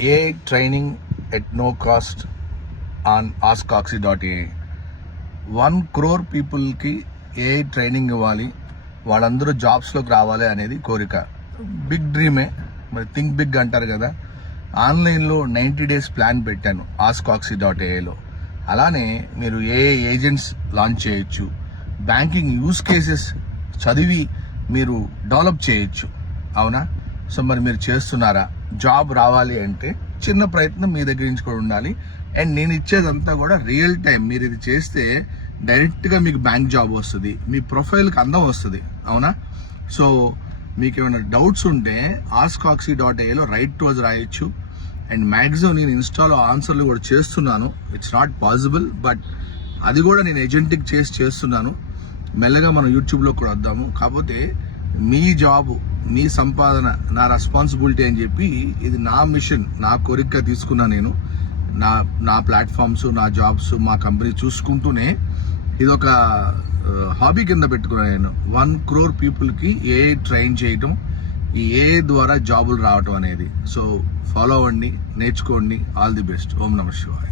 AI training at no cost on askoxy.ai. 1 crore పీపుల్కి AI training ఇవ్వాలి, వాళ్ళందరూ జాబ్స్లోకి రావాలి అనేది కోరిక. బిగ్ డ్రీమే, మరి థింక్ బిగ్ అంటారు కదా. ఆన్లైన్లో 90 days ప్లాన్ పెట్టాను askoxy.aiలో. అలానే మీరు AI ఏజెంట్స్ లాంచ్ చేయొచ్చు, బ్యాంకింగ్ యూస్ కేసెస్ చదివి మీరు డెవలప్ చేయొచ్చు. అవునా? సో మరి మీరు చేస్తున్నారా? జాబ్ రావాలి అంటే చిన్న ప్రయత్నం మీ దగ్గర నుంచి కూడా ఉండాలి. అండ్ నేను ఇచ్చేదంతా కూడా రియల్ టైం. మీరు ఇది చేస్తే డైరెక్ట్గా మీకు బ్యాంక్ జాబ్ వస్తుంది, మీ ప్రొఫైల్కి అందం వస్తుంది. అవునా? సో మీకు ఏమైనా డౌట్స్ ఉంటే askoxy.aiలో రైట్ టు అస్ రాయొచ్చు. అండ్ మ్యాక్సిమం నేను ఇన్స్టాలో ఆన్సర్లు కూడా చేస్తున్నాను. ఇట్స్ నాట్ పాసిబుల్, బట్ అది కూడా నేను ఏజెంట్కి చేస్తున్నాను. మెల్లగా మనం యూట్యూబ్లో కూడా వద్దాము. కాకపోతే మీ జాబు, మీ సంపాదన నా రెస్పాన్సిబిలిటీ అని చెప్పి ఇది నా మిషన్, నా కోరికగా తీసుకున్నా. నేను నా ప్లాట్ఫామ్స్, నా జాబ్స్, మా కంపెనీ చూసుకుంటూనే ఇదొక హాబీ కింద పెట్టుకున్నాను నేను. 1 crore పీపుల్కి AI ట్రైన్ చేయటం, ఈ AI ద్వారా జాబులు రావటం అనేది. సో ఫాలో అవ్వండి, నేర్చుకోండి. All the best. ఓం నమః శివాయ.